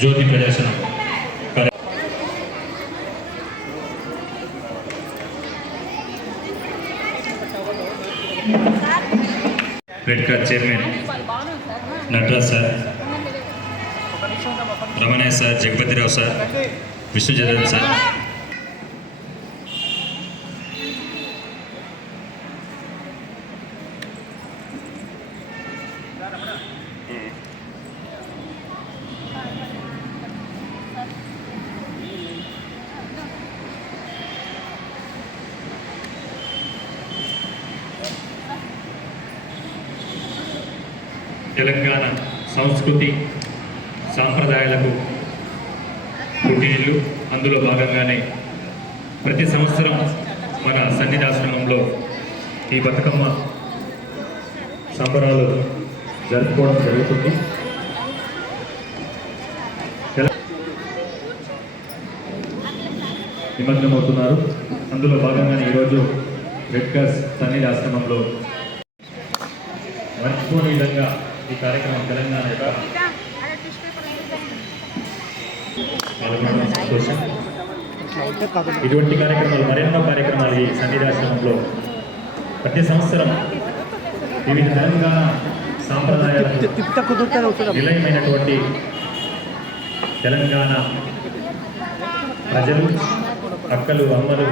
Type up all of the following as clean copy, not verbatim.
జ్యోతి ప్రదర్శన red cross chairman Nataraj sir, Ramanaiah sir, Jagapathi Rao sir, Vishnuvardhan sir, Telangana సంస్కృతి సాంప్రదాయాలకు పుట్టినిల్లు. అందులో భాగంగానే ప్రతి సంవత్సరం మన సన్నిధాశ్రమంలో ఈ బతుకమ్మ సంబరాలు జరుపుకోవడం జరుగుతుంది. నిమగ్నమవుతున్నారు. అందులో భాగంగానే ఈరోజు రెడ్ క్రాస్ సన్నిధాశ్రమంలో మర్చిపోని విధంగా ఈ కార్యక్రమం తెలంగాణ సంతోషం. ఇటువంటి కార్యక్రమాలు మరెన్నో కార్యక్రమాలు ఈ సన్నిధాశ్రమంలో ప్రతి సంవత్సరం వివిధ తెలంగాణ సాంప్రదాయాలకు నిలయమైనటువంటి తెలంగాణ ప్రజలు, అక్కలు, అమ్మలు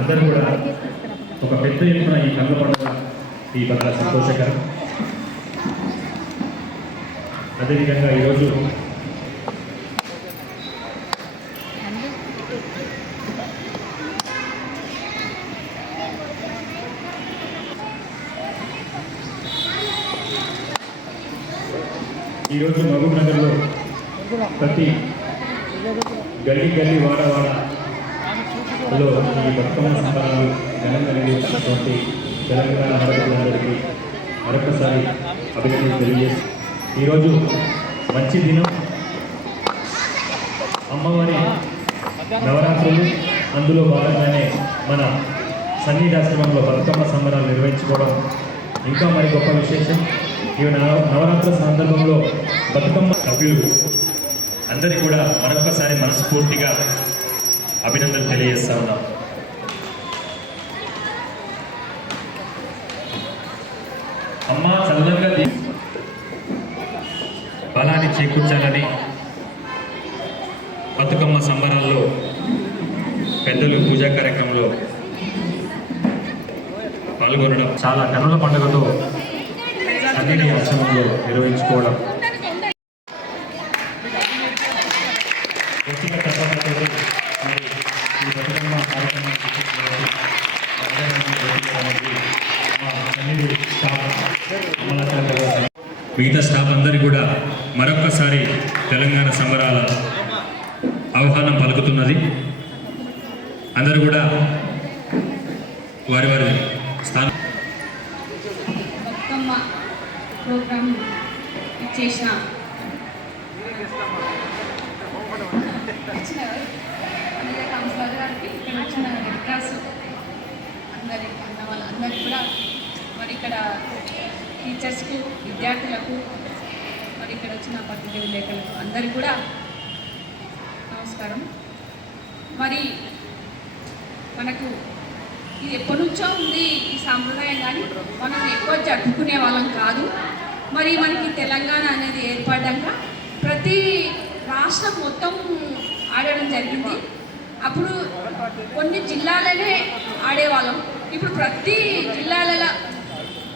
అందరూ కూడా ఒక పెద్ద ఎత్తున ఈ కళ్ళ పండుగ ఈ బాగా సంతోషకరం. అదేవిధంగా ఈరోజు మహబూబ్ నగర్లో ప్రతి గల్లీ గల్లీ వాడవాడలో ఈ బతుకమ్మ సంబరాలు ఘనంగా నిర్వహించినటువంటి తెలంగాణ ఆడపిల్లలందరికీ మరొకసారి అభినందనలు తెలియజేసి, ఈరోజు మంచి దినం, అమ్మవారి నవరాత్రులు. అందులో భాగంగానే మన సన్నిధాశ్రమంలో బతుకమ్మ సంబరాలు నిర్వహించుకోవడం ఇంకా మరి గొప్ప విశేషం. ఈ నవరాత్రుల సందర్భంలో బతుకమ్మ సభ్యులు అందరికీ కూడా మరొకసారి మనస్ఫూర్తిగా అభినందనలు తెలియజేస్తా ఉన్నాం. అమ్మ చల్లగా బలాన్ని చేకూర్చాలని బతుకమ్మ సంబరాల్లో పెద్దలు పూజా కార్యక్రమంలో పాల్గొనడం, చాలా కనుల పండుగతో అన్ని ఆశ్రమంలో నిర్వహించుకోవడం మిగతా స్టాఫ్ అందరికీ కూడా మరొక్కసారి తెలంగాణ సంబరాల ఆహ్వానం పలుకుతున్నది. అందరూ కూడా వారి వారి స్థానం బతుకమ్మ ప్రోగ్రామ్ చేసిన కౌన్సిలర్ గారికి, ఇక్కడ వచ్చిన రెడ్ క్రాస్ వాళ్ళందరికీ కూడా, మరి ఇక్కడ టీచర్స్కు, విద్యార్థులకు, మరి ఇక్కడ వచ్చిన పత్రికా విలేకరులకు అందరికీ కూడా నమస్కారం. మరి మనకు ఇది ఎప్పటి నుంచో ఉంది ఈ సాంప్రదాయం, కానీ మనం ఎక్కువ జరుపుకునే వాళ్ళం కాదు. మరి మనకి తెలంగాణ అనేది ఏర్పడ్డాక ప్రతి రాష్ట్రం మొత్తం ఆడడం జరిగింది. అప్పుడు కొన్ని జిల్లాలనే ఆడేవాళ్ళం, ఇప్పుడు ప్రతి జిల్లాలలో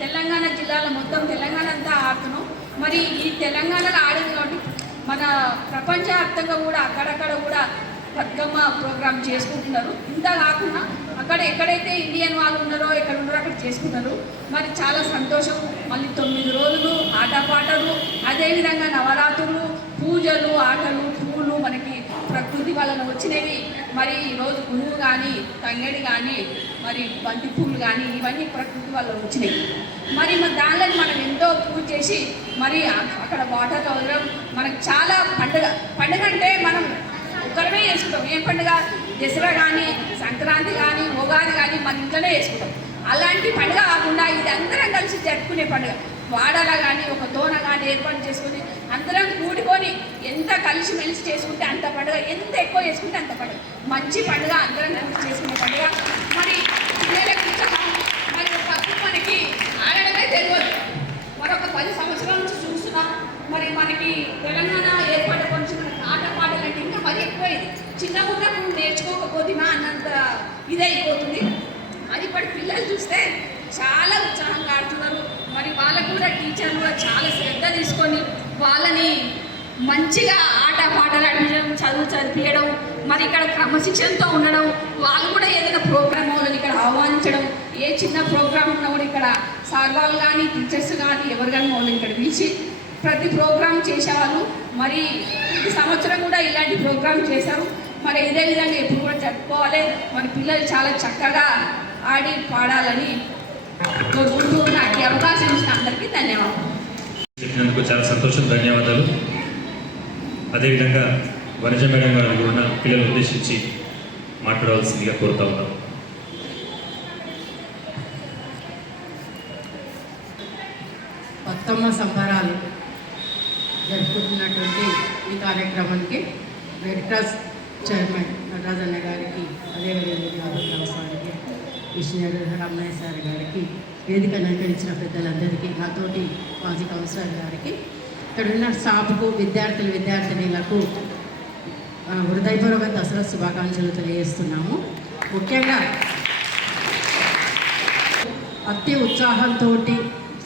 తెలంగాణ జిల్లాలో మొత్తం తెలంగాణ అంతా ఆడుతున్నాం. మరి ఈ తెలంగాణలో ఆడేది కాబట్టి మన ప్రపంచవ్యాప్తంగా కూడా అక్కడక్కడ కూడా బతుకమ్మ ప్రోగ్రాం చేసుకుంటున్నారు. ఇంత కాకుండా అక్కడ ఎక్కడైతే ఇండియన్ వాళ్ళు ఉన్నారో, ఎక్కడ ఉన్నారో అక్కడ చేసుకున్నారు. మరి చాలా సంతోషం. మళ్ళీ 9 రోజులు ఆటపాటలు, అదేవిధంగా నవరాత్రులు, పూజలు, ఆటలు, పూలు, మనకి ప్రకృతి వలన వచ్చినవి. మరి ఈరోజు గురువు కానీ, తంగడి కానీ, మరి బంతి పూలు కానీ, ఇవన్నీ ప్రకృతి వల్ల వచ్చినవి. మరి దానిలో మనం ఎంతో పూజ చేసి మరి అక్కడ వాటర్లో వదలడం మనకు చాలా పండుగ అంటే మనం ఒక్కరమే చేసుకుంటాం. ఏ పండుగ? దసరా కానీ, సంక్రాంతి కానీ, ఉగాది కానీ మన ఇంట్లోనే చేసుకుంటాం. అలాంటి పండుగ కాకుండా ఇది అందరం కలిసి జరుపుకునే పండుగ. వాడలా కానీ ఒక తోన కానీ ఏర్పాటు చేసుకొని అందరం కూడుకొని ఎంత కలిసిమెలిసి చేసుకుంటే అంత పండుగ, ఎంత ఎక్కువ చేసుకుంటే అంత పండుగ, మంచి పండుగ, అందరం కలిసి చేసుకునే పండుగ. మరి పిల్లలకు ఉత్సాహం, మరి ఒకప్పుడు మనకి ఆడడమే తెలియదు, మరొక 10 సంవత్సరాల నుంచి చూస్తున్నాం. మరి మనకి తెలంగాణ ఏర్పడే కొంచెం ఆట పాటలు అంటే ఇంకా మరి ఎక్కువైంది. చిన్నగా ఉన్నప్పుడు నేర్చుకోకపోతేమా అన్నంత ఇదైపోతుంది. అది ఇప్పుడు పిల్లలు చూస్తే చాలా ఉత్సాహంగా ఆడుతున్నారు. మరి వాళ్ళకు కూడా టీచర్లు కూడా చాలా శ్రద్ధ తీసుకొని వాళ్ళని మంచిగా ఆట పాటలు ఆడించడం, చదువు చదివించడం, మరి ఇక్కడ క్రమశిక్షణతో ఉండడం, వాళ్ళు కూడా ఏదైనా ప్రోగ్రామ్ వాళ్ళని ఇక్కడ ఆహ్వానించడం, ఏ చిన్న ప్రోగ్రామ్ ఉన్నా కూడా ఇక్కడ సార్ వాళ్ళు కానీ టీచర్స్ కానీ ఎవరు కానీ వాళ్ళని ఇక్కడ పిలిచి ప్రతి ప్రోగ్రామ్ చేసేవాళ్ళు. మరి ఈ సంవత్సరం కూడా ఇలాంటి ప్రోగ్రామ్ చేశారు. మరి ఇదే విధంగా ఎప్పుడు కూడా జరుపుకోవాలి. మరి పిల్లలు చాలా చక్కగా ఆడి పాడాలని కోరుకుంటూ నాకు ఈ అవకాశం ఇచ్చిన అందరికీ ధన్యవాదాలు. చెప్పినందుకు చాలా సంతోషం, ధన్యవాదాలు. అదేవిధంగా వనజ మేడం గారు కూడా పిల్లలు ఉద్దేశించి మాట్లాడవలసిందిగా కోరుతా ఉన్నాం. బతుకమ్మ సంబరాలు జరుపుకుంటున్నటువంటి ఈ కార్యక్రమానికి రెడ్ క్రాస్ చైర్మన్ నటరాజన్న గారికి, అదేవిధంగా సార్కి, మిషనర్ రమణయ్య సార్ గారికి, వేదిక అలంకరించిన పెద్దలందరికీ, నాతోటి మాజీ కౌన్సిలర్ గారికి, ఇక్కడ ఉన్న స్టాఫ్కు, విద్యార్థినీలకు హృదయపూర్వక దసరా శుభాకాంక్షలు తెలియజేస్తున్నాము. ముఖ్యంగా అతి ఉత్సాహంతో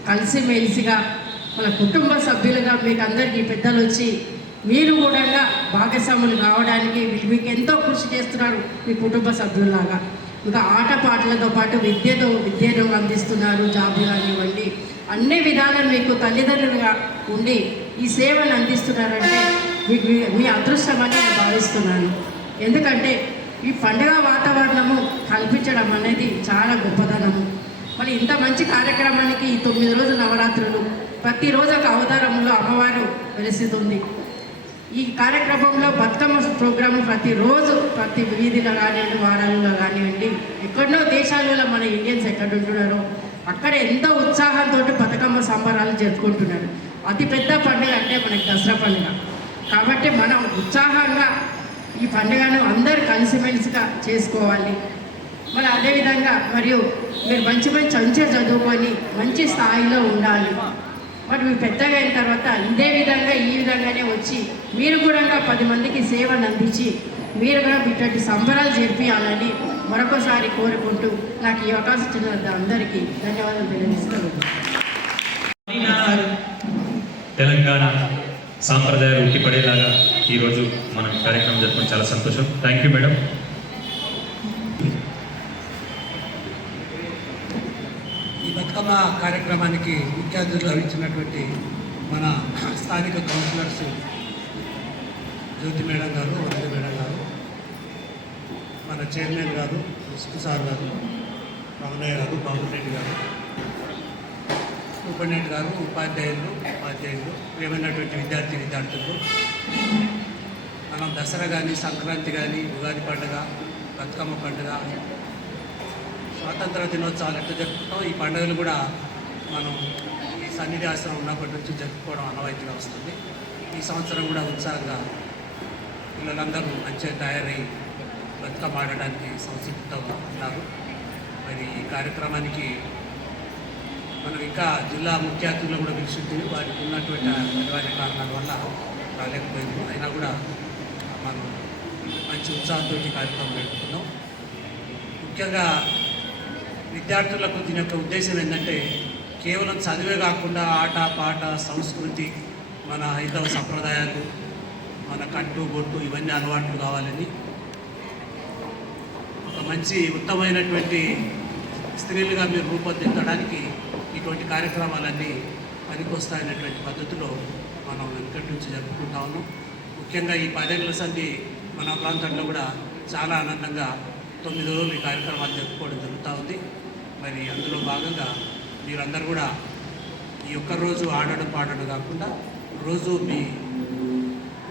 కలిసిమెలిసిగా మన కుటుంబ సభ్యులుగా మీకు అందరికీ పెద్దలు వచ్చి మీరు కూడా భాగస్వాములు కావడానికి మీకు ఎంతో కృషి చేస్తున్నారు. మీ కుటుంబ సభ్యుల్లాగా ఇంకా ఆటపాటలతో పాటు విద్యను అందిస్తున్నారు. జాబులు కానివ్వండి, అన్ని విధాలా మీకు తల్లిదండ్రులుగా ఉండి ఈ సేవను అందిస్తున్నారంటే మీకు మీ అదృష్టమని నేను భావిస్తున్నాను. ఎందుకంటే ఈ పండుగ వాతావరణము కల్పించడం అనేది చాలా గొప్పదనము. మరి ఇంత మంచి కార్యక్రమానికి ఈ 9 రోజుల నవరాత్రులు, ప్రతిరోజు ఒక అవతారంలో అమ్మవారు వెలుస్తుంది. ఈ కార్యక్రమంలో బతుకమ్మ ప్రోగ్రాము ప్రతిరోజు ప్రతి వీధిలో కానివ్వండి, వారాలలో కానివ్వండి, ఎక్కడో దేశాలలో మన ఇండియన్స్ ఎక్కడ ఉంటున్నారో అక్కడ ఎంతో ఉత్సాహంతో బతుకమ్మ సంబరాలు జరుపుకుంటున్నారు. అతిపెద్ద పండుగ అంటే మనకి దసరా పండుగ. కాబట్టి మనం ఉత్సాహంగా ఈ పండుగను అందరూ కలిసిమెలిసిగా చేసుకోవాలి. మరి అదేవిధంగా మరియు మీరు మంచి మంచిగా చదువుకొని మంచి స్థాయిలో ఉండాలి. మరి మీరు పెద్దగా అయిన తర్వాత ఇదే విధంగా ఈ విధంగానే వచ్చి మీరు కూడా 10 మందికి సేవను అందించి మీరు కూడా ఇటువంటి సంబరాలు జరిపించాలని మరొకసారి కోరుకుంటూ నాకు ఈ అవకాశం ఇచ్చిన అందరికీ ధన్యవాదాలు తెలియజేస్తున్నాను. తెలంగాణ సాంప్రదాయాలు ఉట్టిపడేలాగా ఈరోజు మనం కార్యక్రమం జరుపుకోవడం చాలా సంతోషం. Thank you madam. ఈ బతుకమ్మ కార్యక్రమానికి ముఖ్య అతిథులు వహించినటువంటి మన స్థానిక కౌన్సిలర్స్ జ్యోతి మేడం గారు, వరద మేడం గారు, మన చైర్మన్ గారు, విష్ణు సార్ గారు, రమణయ్య గారు, బాబురెడ్డి గారు, సూపరింటెండెంట్ గారు, ఉపాధ్యాయులు, ప్రియమైనటువంటి విద్యార్థులు, మనం దసరా కానీ, సంక్రాంతి కానీ, ఉగాది పండుగ, బతుకమ్మ పండుగ, స్వాతంత్ర దినోత్సవాలు ఎట్లా జరుపుకుంటాం, ఈ పండుగలు కూడా మనం ఈ సన్నిధి ఆశ్రమం ఉన్నప్పటి నుంచి జరుపుకోవడం ఆనవాయితీగా వస్తుంది. ఈ సంవత్సరం కూడా ఉత్సాహంగా పిల్లలందరూ మంచిగా తయారై బతుకమ్మ ఆడడానికి సంసిద్ధంగా ఉన్నారు. మరి ఈ కార్యక్రమానికి మనం ఇంకా జిల్లా ముఖ్య అతిథులు కూడా పిలిచింది. వారికి ఉన్నటువంటి అనివార్య కారణాల వల్ల రాలేకపోయింది. అయినా కూడా మనం మంచి ఉత్సాహంతో ఈ కార్యక్రమం పెట్టుకున్నాం. ముఖ్యంగా విద్యార్థులకు దీని యొక్క ఉద్దేశం ఏంటంటే కేవలం చదివే కాకుండా ఆట పాట, సంస్కృతి, మన హైందవ సంప్రదాయాలు, మన కట్టు బొట్టు ఇవన్నీ అలవాట్లు కావాలని, ఒక మంచి ఉత్తమమైనటువంటి స్త్రీలుగా మీరు రూపొందించడానికి ఇటువంటి కార్యక్రమాలన్నీ పనికొస్తాయనేటువంటి పద్ధతిలో మనం వెనకటి నుంచి జరుపుకుంటా ఉన్నాం. ముఖ్యంగా ఈ 10 ఏళ్ల సంధి మన ప్రాంతంలో కూడా చాలా ఆనందంగా 9 రోజులు ఈ కార్యక్రమాలు జరుపుకోవడం జరుగుతూ ఉంది. మరి అందులో భాగంగా మీరందరూ కూడా ఈ ఒక్క రోజు ఆడడం పాడడం కాకుండా రోజు మీ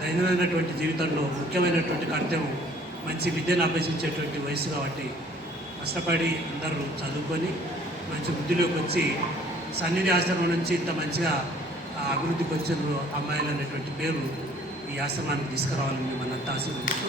దైనందినటువంటి జీవితంలో ముఖ్యమైనటువంటి కర్తవ్యం మంచి విద్యను అభ్యసించేటువంటి వయసు కాబట్టి కష్టపడి అందరూ చదువుకొని మంచి వృద్ధిలోకి వచ్చి సన్నిధి ఆశ్రమం నుంచి ఇంత మంచిగా అభివృద్ధికి వచ్చిన అమ్మాయిలు అనేటువంటి పేరు ఈ ఆశ్రమానికి తీసుకురావాలని మనంతా ఆశీర్వదిస్తూ